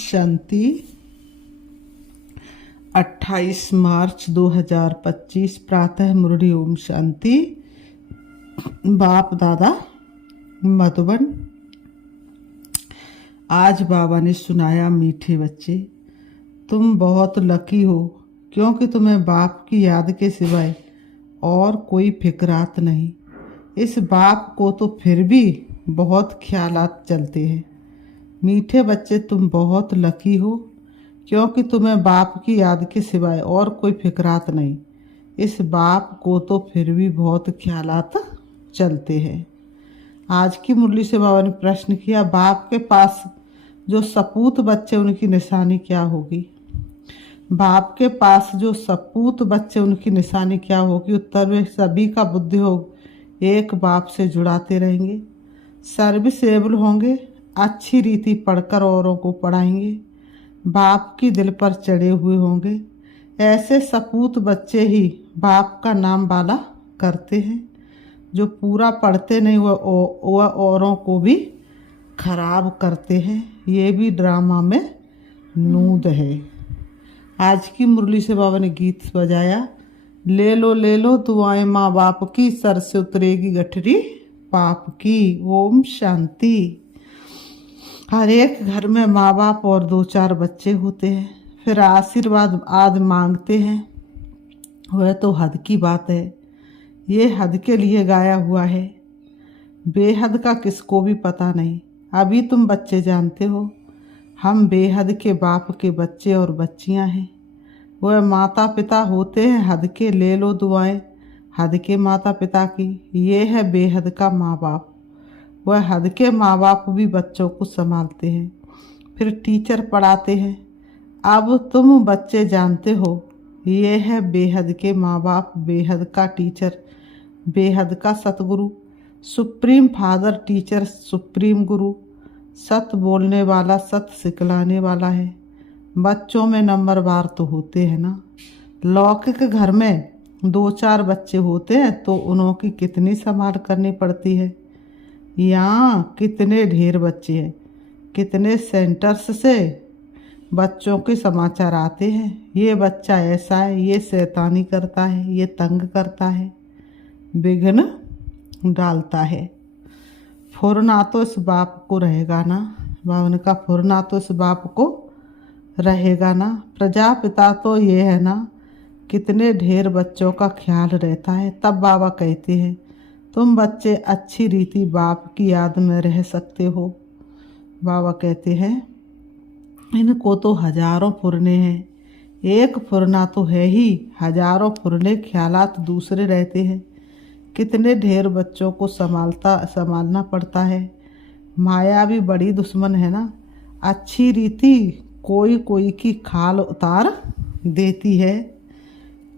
शांति। 28 मार्च 2025 प्रातः मुरली। ओम शांति। बाप दादा मधुबन। आज बाबा ने सुनाया, मीठे बच्चे तुम बहुत लकी हो, क्योंकि तुम्हें बाप की याद के सिवाय और कोई फिक्रात नहीं। इस बाप को तो फिर भी बहुत ख्यालात चलते हैं। मीठे बच्चे तुम बहुत लकी हो, क्योंकि तुम्हें बाप की याद के सिवाय और कोई फिक्रात नहीं। इस बाप को तो फिर भी बहुत ख्यालात चलते हैं। आज की मुरली से बाबा ने प्रश्न किया, बाप के पास जो सपूत बच्चे उनकी निशानी क्या होगी? बाप के पास जो सपूत बच्चे उनकी निशानी क्या होगी? उत्तर में सभी का बुद्धि योग एक बाप से जुड़ाते रहेंगे, सर्विसेबल होंगे, अच्छी रीति पढ़कर औरों को पढ़ाएंगे, बाप की दिल पर चढ़े हुए होंगे। ऐसे सपूत बच्चे ही बाप का नाम वाला करते हैं। जो पूरा पढ़ते नहीं वह औरों को भी खराब करते हैं। ये भी ड्रामा में नूद है। आज की मुरली से बाबा ने गीत बजाया, ले लो दुआएं माँ बाप की, सर से उतरेगी गठरी पाप की। ओम शांति। हर एक घर में माँ बाप और 2-4 बच्चे होते हैं, फिर आशीर्वाद आदि मांगते हैं। वह तो हद की बात है। ये हद के लिए गाया हुआ है, बेहद का किसको भी पता नहीं। अभी तुम बच्चे जानते हो, हम बेहद के बाप के बच्चे और बच्चियां हैं। वह माता पिता होते हैं हद के, ले लो दुआएं हद के माता पिता की। ये है बेहद का माँ बाप। वह हद के माँ बाप भी बच्चों को संभालते हैं, फिर टीचर पढ़ाते हैं। अब तुम बच्चे जानते हो, ये है बेहद के माँ बाप, बेहद का टीचर, बेहद का सतगुरु, सुप्रीम फादर टीचर, सुप्रीम गुरु। सत बोलने वाला, सत सिखलाने वाला है। बच्चों में नंबरवार तो होते हैं ना। लौकिक घर में 2-4 बच्चे होते हैं तो उनकी कितनी संभाल करनी पड़ती है। यहाँ कितने ढेर बच्चे हैं, कितने सेंटर्स से बच्चों के समाचार आते हैं। ये बच्चा ऐसा है, ये शैतानी करता है, ये तंग करता है, विघ्न डालता है। फुरना तो इस बाप को रहेगा ना। बावन का फुरना तो इस बाप को रहेगा ना। प्रजापिता तो ये है ना, कितने ढेर बच्चों का ख्याल रहता है। तब बाबा कहते हैं, तुम बच्चे अच्छी रीति बाप की याद में रह सकते हो। बाबा कहते हैं, इनको तो हजारों फुरने हैं, एक फुरना तो है ही, हजारों फुरने ख्यालात दूसरे रहते हैं। कितने ढेर बच्चों को संभालना पड़ता है। माया भी बड़ी दुश्मन है ना। अच्छी रीति कोई की खाल उतार देती है,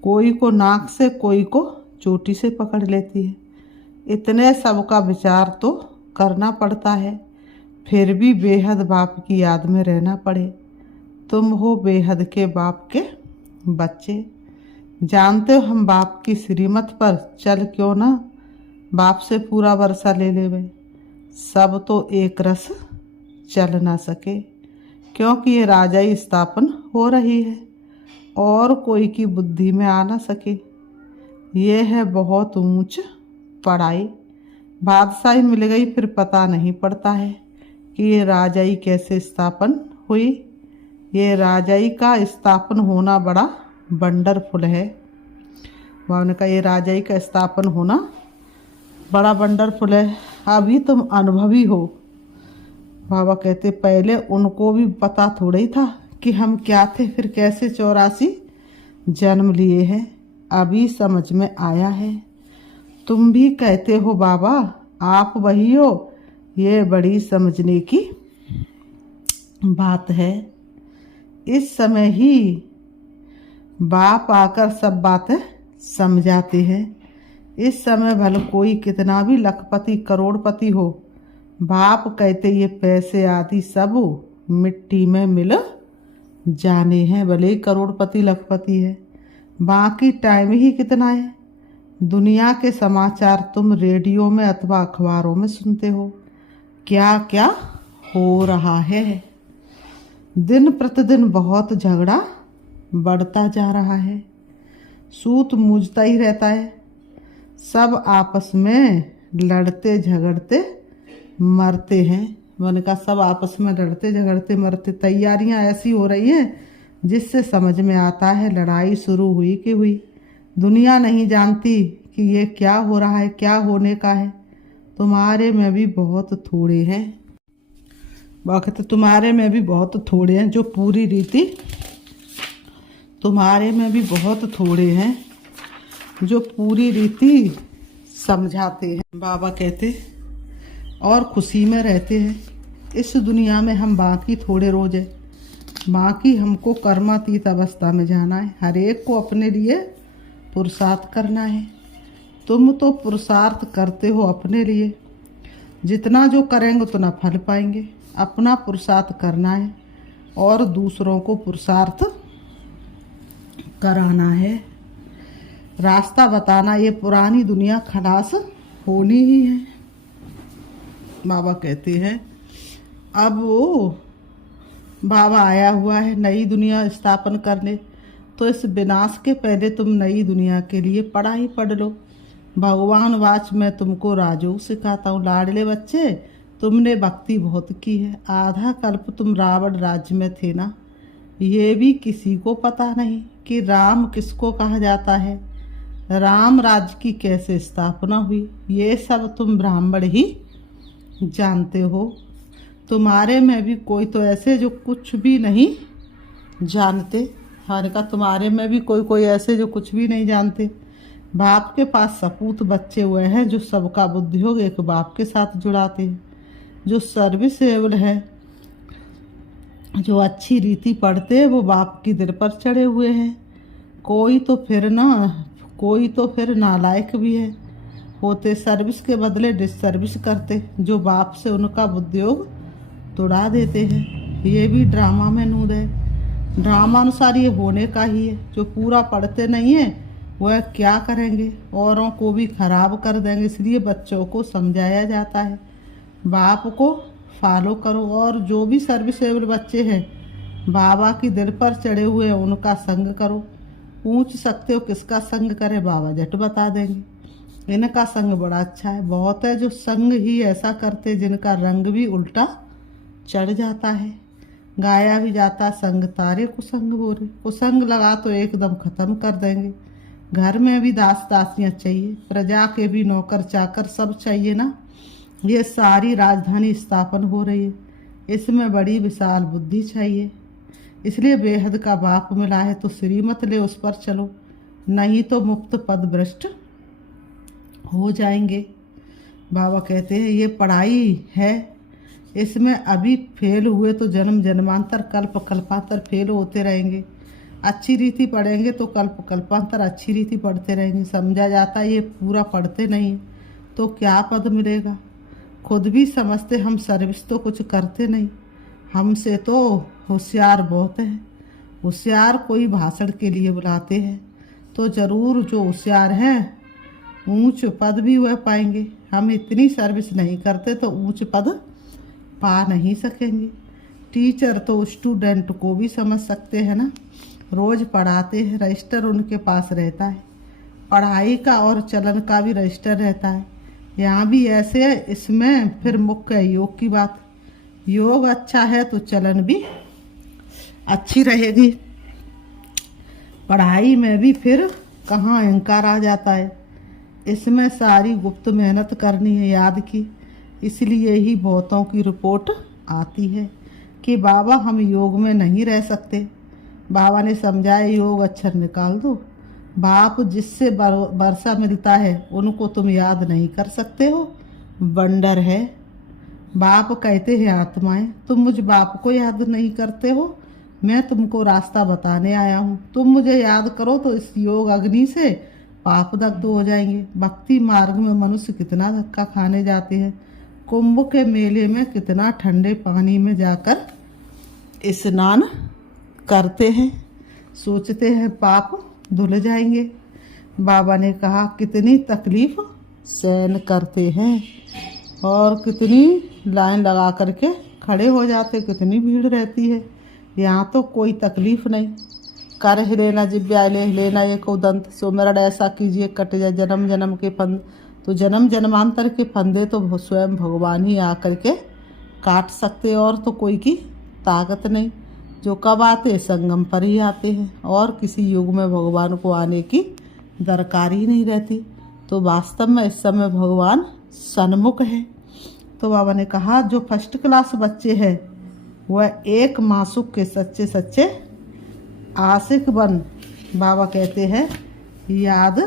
कोई को नाक से, कोई को चोटी से पकड़ लेती है। इतने सबका विचार तो करना पड़ता है, फिर भी बेहद बाप की याद में रहना पड़े। तुम हो बेहद के बाप के बच्चे। जानते हो, हम बाप की श्रीमत पर चल क्यों ना बाप से पूरा वर्षा ले लेवे। सब तो एक रस चल ना सके, क्योंकि ये राजाई स्थापन हो रही है और कोई की बुद्धि में आ ना सके। ये है बहुत ऊंच पढ़ाई। बादशाही मिल गई फिर पता नहीं पड़ता है कि ये राजाई कैसे स्थापन हुई। ये राजाई का स्थापन होना बड़ा वंडरफुल है। बाबा का ये राजाई का स्थापन होना बड़ा वंडरफुल है। अभी तुम अनुभवी हो। बाबा कहते, पहले उनको भी पता थोड़ा ही था कि हम क्या थे, फिर कैसे 84 जन्म लिए हैं। अभी समझ में आया है। तुम भी कहते हो बाबा आप वही हो। ये बड़ी समझने की बात है। इस समय ही बाप आकर सब बातें समझाते हैं। इस समय भले कोई कितना भी लखपति करोड़पति हो, बाप कहते ये पैसे आदि सब मिट्टी में मिल जाने हैं। भले ही करोड़पति लखपति है, बाकी टाइम ही कितना है। दुनिया के समाचार तुम रेडियो में अथवा अखबारों में सुनते हो, क्या क्या हो रहा है। दिन प्रतिदिन बहुत झगड़ा बढ़ता जा रहा है। सूत मूझता ही रहता है। सब आपस में लड़ते झगड़ते मरते हैं। मैंने कहा सब आपस में लड़ते झगड़ते मरते। तैयारियां ऐसी हो रही हैं जिससे समझ में आता है लड़ाई शुरू हुई कि हुई। दुनिया नहीं जानती कि ये क्या हो रहा है, क्या होने का है। तुम्हारे में भी बहुत थोड़े हैं, वक्त तुम्हारे में भी बहुत थोड़े हैं जो पूरी रीति, तुम्हारे में भी बहुत थोड़े हैं जो पूरी रीति समझाते हैं। बाबा कहते और खुशी में रहते हैं। इस दुनिया में हम बाकी थोड़े रोज है, बाकी हमको कर्मातीत अवस्था में जाना है। हर एक को अपने लिए पुरुषार्थ करना है। तुम तो पुरुषार्थ करते हो अपने लिए, जितना जो करेंगे उतना फल पाएंगे। अपना पुरुषार्थ करना है और दूसरों को पुरुषार्थ कराना है, रास्ता बताना। ये पुरानी दुनिया खलास होनी ही है। बाबा कहते हैं अब वो बाबा आया हुआ है नई दुनिया स्थापन करने, तो इस विनाश के पहले तुम नई दुनिया के लिए पढ़ाई पढ़ लो। भगवान वाच मैं तुमको राजयोग सिखाता हूँ। लाडले बच्चे, तुमने भक्ति बहुत की है। आधा कल्प तुम रावण राज्य में थे ना, ये भी किसी को पता नहीं कि राम किसको कहा जाता है, राम राज्य की कैसे स्थापना हुई। ये सब तुम ब्राह्मण ही जानते हो। तुम्हारे में भी कोई तो ऐसे जो कुछ भी नहीं जानते। हर का तुम्हारे में भी कोई कोई ऐसे जो कुछ भी नहीं जानते। बाप के पास सपूत बच्चे हुए हैं जो सबका बुद्धियोग एक बाप के साथ जुड़ाते हैं। जो सर्विसेबल है, जो अच्छी रीति पढ़ते हैं, वो बाप की दिल पर चढ़े हुए हैं। कोई तो फिर नालायक भी है, होते सर्विस के बदले डिससर्विस करते, जो बाप से उनका बुद्धियोग तोड़ा देते हैं। ये भी ड्रामा में नूर है। ड्रामा अनुसार ये होने का ही है। जो पूरा पढ़ते नहीं है वह क्या करेंगे, औरों को भी खराब कर देंगे। इसलिए बच्चों को समझाया जाता है बाप को फॉलो करो। और जो भी सर्विसेबल बच्चे हैं, बाबा की दिल पर चढ़े हुए हैं, उनका संग करो। पूछ सकते हो किसका संग करे, बाबा झट बता देंगे। इनका संग बड़ा अच्छा है। बहुत है जो संग ही ऐसा करते जिनका रंग भी उल्टा चढ़ जाता है। गाया भी जाता संग तारे कुसंग बोरे। कुसंग लगा तो एकदम खत्म कर देंगे। घर में भी दास दासियाँ चाहिए, प्रजा के भी नौकर चाकर सब चाहिए ना। ये सारी राजधानी स्थापन हो रही है, इसमें बड़ी विशाल बुद्धि चाहिए। इसलिए बेहद का बाप मिला है तो श्रीमत ले उस पर चलो, नहीं तो मुक्त पद भ्रष्ट हो जाएंगे। बाबा कहते हैं ये पढ़ाई है, इसमें अभी फेल हुए तो जन्म जन्मांतर कल्प कल्पांतर फेल होते रहेंगे। अच्छी रीति पढ़ेंगे तो कल्प कल्पांतर अच्छी रीति पढ़ते रहेंगे। समझा जाता है ये पूरा पढ़ते नहीं तो क्या पद मिलेगा। खुद भी समझते हम सर्विस तो कुछ करते नहीं, हमसे तो होशियार बहुत है। होशियार कोई भाषण के लिए बुलाते हैं तो ज़रूर जो होशियार हैं ऊंच पद भी वह पाएंगे। हम इतनी सर्विस नहीं करते तो ऊंच पद पा नहीं सकेंगे। टीचर तो स्टूडेंट को भी समझ सकते हैं ना, रोज़ पढ़ाते हैं, रजिस्टर उनके पास रहता है। पढ़ाई का और चलन का भी रजिस्टर रहता है। यहाँ भी ऐसे है। इसमें फिर मुख्य है योग की बात। योग अच्छा है तो चलन भी अच्छी रहेगी। पढ़ाई में भी फिर कहाँ अहंकार आ जाता है। इसमें सारी गुप्त मेहनत करनी है याद की। इसलिए ही बहुतों की रिपोर्ट आती है कि बाबा हम योग में नहीं रह सकते। बाबा ने समझाया योग अक्षर निकाल दो। बाप जिससे वर्षा मिलता है उनको तुम याद नहीं कर सकते हो, बंडर है। बाप कहते हैं आत्माएं, तुम मुझ बाप को याद नहीं करते हो। मैं तुमको रास्ता बताने आया हूँ, तुम मुझे याद करो तो इस योग अग्नि से पाप दग्ध हो जाएंगे। भक्ति मार्ग में मनुष्य कितना धक्का खाने जाते हैं। कुंभ के मेले में कितना ठंडे पानी में जाकर स्नान करते हैं, सोचते हैं पाप धुल जाएंगे। बाबा ने कहा कितनी तकलीफ सहन करते हैं और कितनी लाइन लगा करके खड़े हो जाते, कितनी भीड़ रहती है। यहाँ तो कोई तकलीफ नहीं। कर हिलेना जिब्याले हिलेना एक उदंत, सुमिरन ऐसा कीजिए कट जाए जन्म जन्म के फंद। तो जन्म जन्मांतर के फंदे तो स्वयं भगवान ही आकर के काट सकते, और तो कोई की ताकत नहीं। जो कब आते संगम पर ही आते हैं, और किसी युग में भगवान को आने की दरकार ही नहीं रहती। तो वास्तव में इस समय भगवान सन्मुख है। तो बाबा ने कहा जो फर्स्ट क्लास बच्चे हैं वह एक मासूक के सच्चे सच्चे आशिक बन, बाबा कहते हैं, याद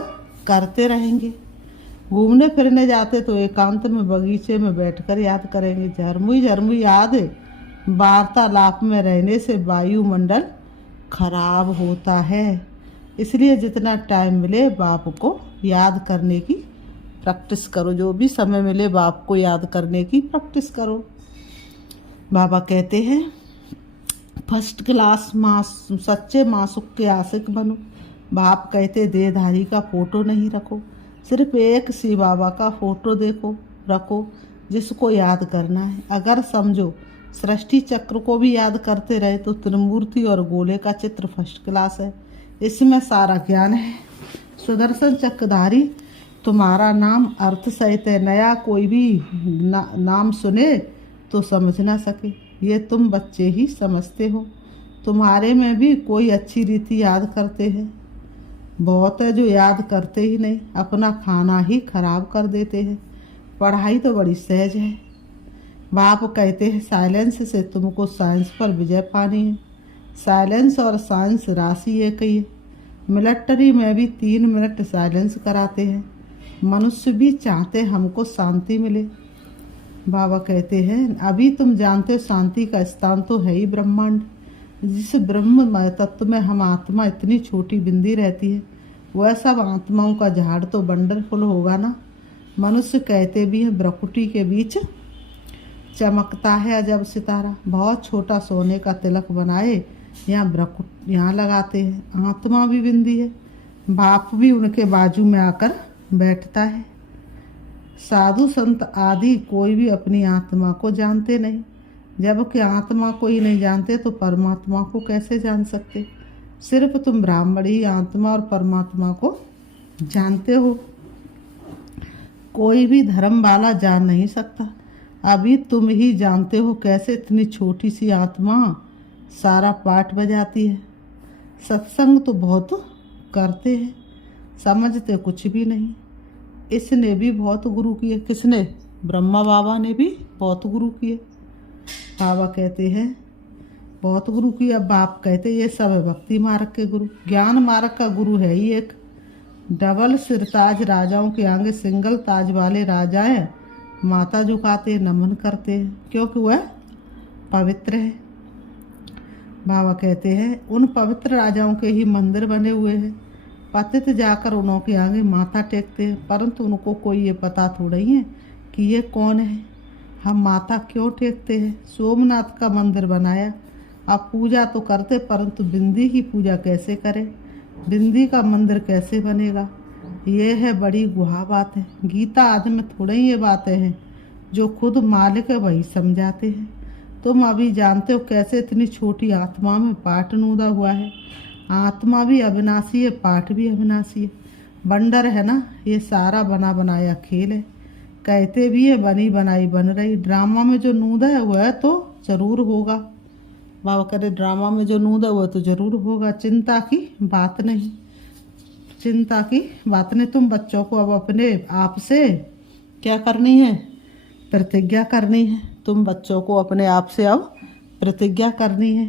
करते रहेंगे। घूमने फिरने जाते तो एकांत में बगीचे में बैठकर याद करेंगे। झरमुई झरमुई याद वार्तालाप में रहने से वायुमंडल खराब होता है। इसलिए जितना टाइम मिले बाप को याद करने की प्रैक्टिस करो। जो भी समय मिले बाप को याद करने की प्रैक्टिस करो। बाबा कहते हैं फर्स्ट क्लास सच्चे मासूक के आशिक बनो। बाप कहते देहधारी का फोटो नहीं रखो, सिर्फ एक सी बाबा का फोटो रखो जिसको याद करना है। अगर समझो सृष्टि चक्र को भी याद करते रहे तो त्रिमूर्ति और गोले का चित्र फर्स्ट क्लास है। इसमें सारा ज्ञान है। सुदर्शन चक्रधारी तुम्हारा नाम अर्थ सहित है। नया कोई भी नाम सुने तो समझ ना सके, ये तुम बच्चे ही समझते हो। तुम्हारे में भी कोई अच्छी रीति याद करते हैं, बहुत है जो याद करते ही नहीं, अपना खाना ही खराब कर देते हैं। पढ़ाई तो बड़ी सहज है। बाप कहते हैं साइलेंस से तुमको साइंस पर विजय पानी है। साइलेंस और साइंस राशि एक ही है। मिलिट्री में भी 3 मिनट साइलेंस कराते हैं। मनुष्य भी चाहते हमको शांति मिले। बाबा कहते हैं अभी तुम जानते हो शांति का स्थान तो है ही ब्रह्मांड। जिस ब्रह्म तत्व में हम आत्मा इतनी छोटी बिंदी रहती है, वह सब आत्माओं का झाड़ तो वंडरफुल होगा ना। मनुष्य कहते भी हैं भ्रकुटी के बीच चमकता है अजब सितारा। बहुत छोटा सोने का तिलक बनाए यहाँ लगाते हैं। आत्मा भी बिंदी है, बाप भी उनके बाजू में आकर बैठता है। साधु संत आदि कोई भी अपनी आत्मा को जानते नहीं। जबकि आत्मा को ही नहीं जानते तो परमात्मा को कैसे जान सकते। सिर्फ तुम ब्राह्मण ही आत्मा और परमात्मा को जानते हो, कोई भी धर्म वाला जान नहीं सकता। अभी तुम ही जानते हो कैसे इतनी छोटी सी आत्मा सारा पाठ बजाती है। सत्संग तो बहुत करते हैं, समझते कुछ भी नहीं। इसने भी बहुत गुरु किए। किसने? ब्रह्मा बाबा ने भी बहुत गुरु किए। बाबा कहते हैं बहुत गुरु किया। बाप कहते ये सब है भक्ति मार्ग के गुरु। ज्ञान मार्ग का गुरु है ही एक। डबल सिरताज राजाओं के आगे सिंगल ताज वाले राजाएं माथा झुकाते नमन करते हैं, क्योंकि वह पवित्र है। बाबा कहते हैं उन पवित्र राजाओं के ही मंदिर बने हुए हैं। पतित जाकर उन्हों के आगे माथा टेकते हैं, परंतु उनको कोई ये पता थोड़ा ही है कि ये कौन है, हम माथा क्यों टेकते हैं। सोमनाथ का मंदिर बनाया, अब पूजा तो करते, परंतु बिंदी की पूजा कैसे करें, बिंदी का मंदिर कैसे बनेगा। ये है बड़ी गुहा बात है। गीता आदि में थोड़े ही ये बातें हैं, जो खुद मालिक है वही समझाते हैं। तुम अभी जानते हो कैसे इतनी छोटी आत्मा में पाठ नूदा हुआ है। आत्मा भी अविनाशी है, पाठ भी अविनाशी है। बंडर है ना, ये सारा बना बनाया खेल है। कहते भी है बनी बनाई बन रही। ड्रामा में जो नूदा है वह तो जरूर होगा। बाबा करे ड्रामा में जो नूदा है वह तो जरूर होगा। चिंता की बात नहीं, चिंता की बात नहीं। तुम बच्चों को अब अपने आप से क्या करनी है, प्रतिज्ञा करनी है। तुम बच्चों को अपने आप से अब प्रतिज्ञा करनी है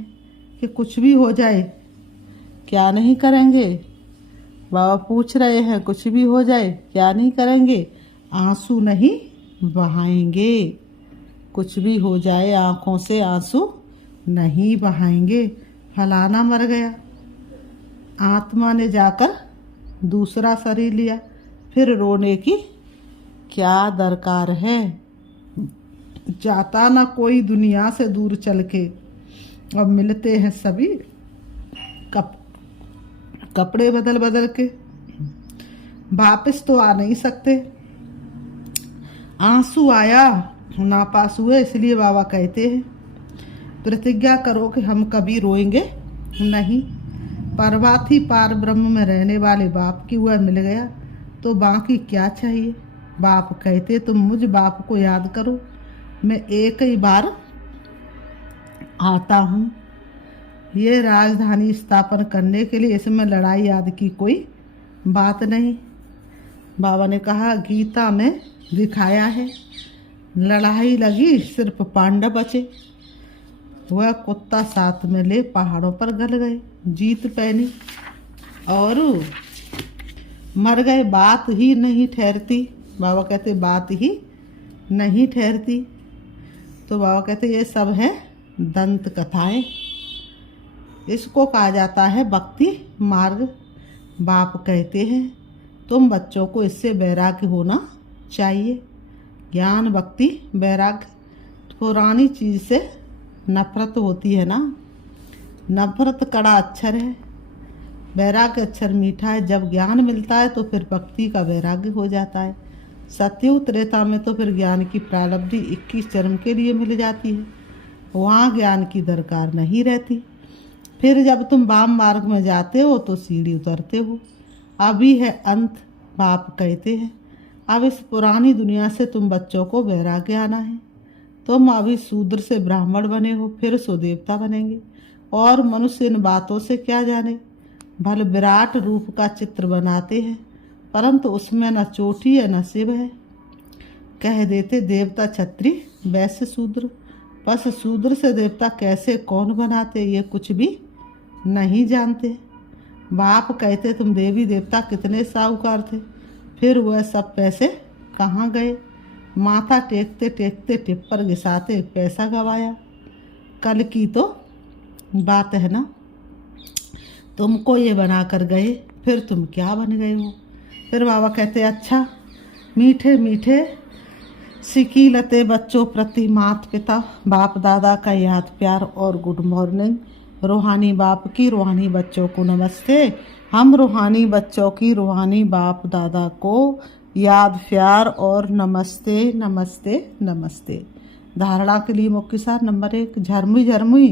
कि कुछ भी हो जाए क्या नहीं करेंगे। बाबा पूछ रहे हैं कुछ भी हो जाए क्या नहीं करेंगे, आंसू नहीं बहाएंगे। कुछ भी हो जाए आंखों से आंसू नहीं बहाएंगे। फलाना मर गया, आत्मा ने जाकर दूसरा शरीर लिया, फिर रोने की क्या दरकार है। जाता ना कोई दुनिया से दूर चल के, अब मिलते हैं सभी कपड़े बदल बदल के, वापस तो आ नहीं सकते। आंसू आया नापास हुए, इसलिए बाबा कहते हैं प्रतिज्ञा करो कि हम कभी रोएंगे नहीं। पर्वत पार ब्रह्म में रहने वाले बाप की वह मिल गया तो बाकी क्या चाहिए। बाप कहते तुम मुझ बाप को याद करो, मैं एक ही बार आता हूँ। ये राजधानी स्थापन करने के लिए, इसमें लड़ाई आदि की कोई बात नहीं। बाबा ने कहा गीता में दिखाया है, लड़ाई लगी सिर्फ पांडव बचे। वह कुत्ता साथ में ले पहाड़ों पर गल गए, जीत पहनी और मर गए। बात ही नहीं ठहरती। बाबा कहते बात ही नहीं ठहरती। तो बाबा कहते ये सब है दंत कथाएं, इसको कहा जाता है भक्ति मार्ग। बाप कहते हैं तुम बच्चों को इससे वैराग्य होना चाहिए। ज्ञान भक्ति वैराग्य, पुरानी चीज़ से नफरत होती है ना। नफरत कड़ा अक्षर है, वैराग्य अक्षर मीठा है। जब ज्ञान मिलता है तो फिर भक्ति का वैराग्य हो जाता है। सतयुग त्रेता में तो फिर ज्ञान की प्रारब्धि 21 जन्म के लिए मिल जाती है, वहाँ ज्ञान की दरकार नहीं रहती। फिर जब तुम वाम मार्ग में जाते हो तो सीढ़ी उतरते हो। अभी है अंत। बाप कहते हैं अब इस पुरानी दुनिया से तुम बच्चों को वैराग्य आना है। तुम अभी शूद्र से ब्राह्मण बने हो, फिर सो देवता बनेंगे। और मनुष्य इन बातों से क्या जाने। भल विराट रूप का चित्र बनाते हैं, परंतु उसमें न चोटी है न शिव है। कह देते देवता क्षत्रिय वैश्य शूद्र, बस शूद्र से देवता कैसे कौन बनाते ये कुछ भी नहीं जानते। बाप कहते तुम देवी देवता कितने साहूकार थे, फिर वह सब पैसे कहाँ गए। माथा टेकते टेकते टिप्पर घिसाते पैसा गवाया। कल की तो बात है ना, तुमको ये बना कर गए, फिर तुम क्या बन गए हो। फिर बाबा कहते अच्छा मीठे मीठे सिकीलते बच्चों प्रति माता पिता बाप दादा का याद प्यार और गुड मॉर्निंग। रूहानी बाप की रूहानी बच्चों को नमस्ते। हम रूहानी बच्चों की रूहानी बाप दादा को याद प्यार और नमस्ते नमस्ते नमस्ते। धारणा के लिए मुख्य सार नंबर 1, झरमुई झरमुई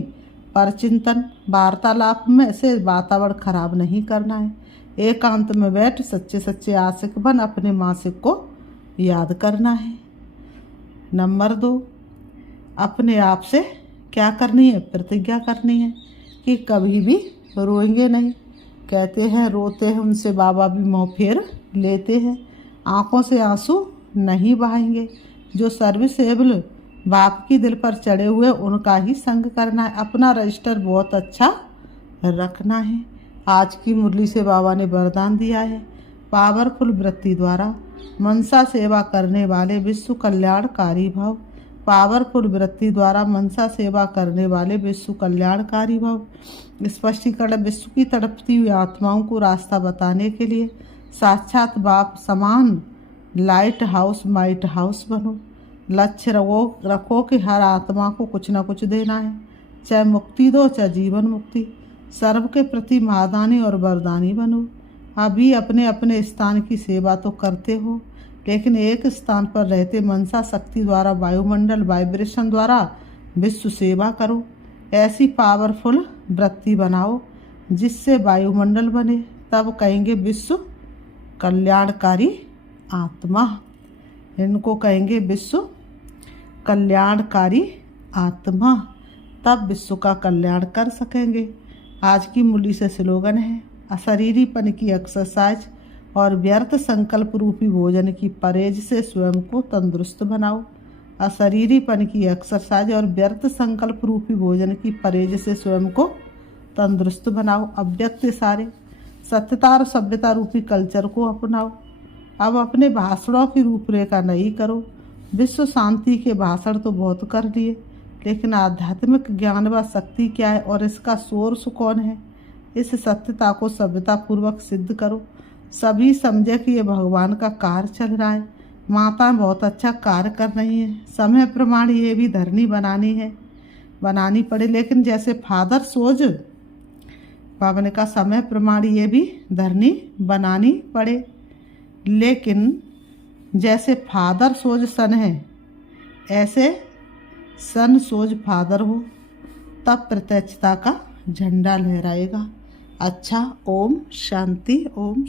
पर चिंतन। वार्तालाप में से वातावरण खराब नहीं करना है। एकांत में बैठ सच्चे सच्चे आशिक बन अपने मासिक को याद करना है। नंबर 2, अपने आप से क्या करनी है, प्रतिज्ञा करनी है कि कभी भी रोएंगे नहीं। कहते हैं रोते हैं उनसे बाबा भी मुँह फेर लेते हैं। आँखों से आंसू नहीं बहाएंगे। जो सर्विसेबल बाप की दिल पर चढ़े हुए उनका ही संग करना है। अपना रजिस्टर बहुत अच्छा रखना है। आज की मुरली से बाबा ने वरदान दिया है, पावरफुल वृत्ति द्वारा मनसा सेवा करने वाले विश्व कल्याणकारी भव। पावरफुल वृत्ति द्वारा मनसा सेवा करने वाले विश्व कल्याणकारी भव। स्पष्टीकरण, विश्व की तड़पती हुई आत्माओं को रास्ता बताने के लिए साक्षात बाप समान लाइट हाउस माइट हाउस बनो। लक्ष्य रखो कि हर आत्मा को कुछ न कुछ देना है, चाहे मुक्ति दो चाहे जीवन मुक्ति। सर्व के प्रति महादानी और वरदानी बनो। अभी अपने अपने स्थान की सेवा तो करते हो, लेकिन एक स्थान पर रहते मनसा शक्ति द्वारा वायुमंडल वाइब्रेशन द्वारा विश्व सेवा करो। ऐसी पावरफुल वृत्ति बनाओ जिससे वायुमंडल बने, तब कहेंगे विश्व कल्याणकारी आत्मा। इनको कहेंगे विश्व कल्याणकारी आत्मा, तब विश्व का कल्याण कर सकेंगे। आज की मुरली से स्लोगन है, अशरीरीपन की एक्सरसाइज और व्यर्थ संकल्प रूपी भोजन की परहेज से स्वयं को तंदुरुस्त बनाओ। अशरीरीपन की एक्सरसाइज और व्यर्थ संकल्प रूपी भोजन की परहेज से स्वयं को तंदुरुस्त बनाओ। अव्यक्त सारे सत्यता और सभ्यता रूपी कल्चर को अपनाओ। अब अपने भाषणों की रूपरेखा नहीं करो। विश्व शांति के भाषण तो बहुत कर लिए, लेकिन आध्यात्मिक ज्ञान व शक्ति क्या है और इसका सोर्स कौन है, इस सत्यता को सभ्यता पूर्वक सिद्ध करो। सभी समझे कि ये भगवान का कार्य चल रहा है। माता बहुत अच्छा कार्य कर रही है। समय प्रमाण ये भी धरनी बनानी पड़े, लेकिन जैसे फादर सोच बाबा ने कहा समय प्रमाण ये भी धरनी बनानी पड़े, लेकिन जैसे फादर सोच सन है, ऐसे सन सोच फादर हो। तब प्रत्यक्षता का झंडा लहराएगा। अच्छा, ओम शांति। ओम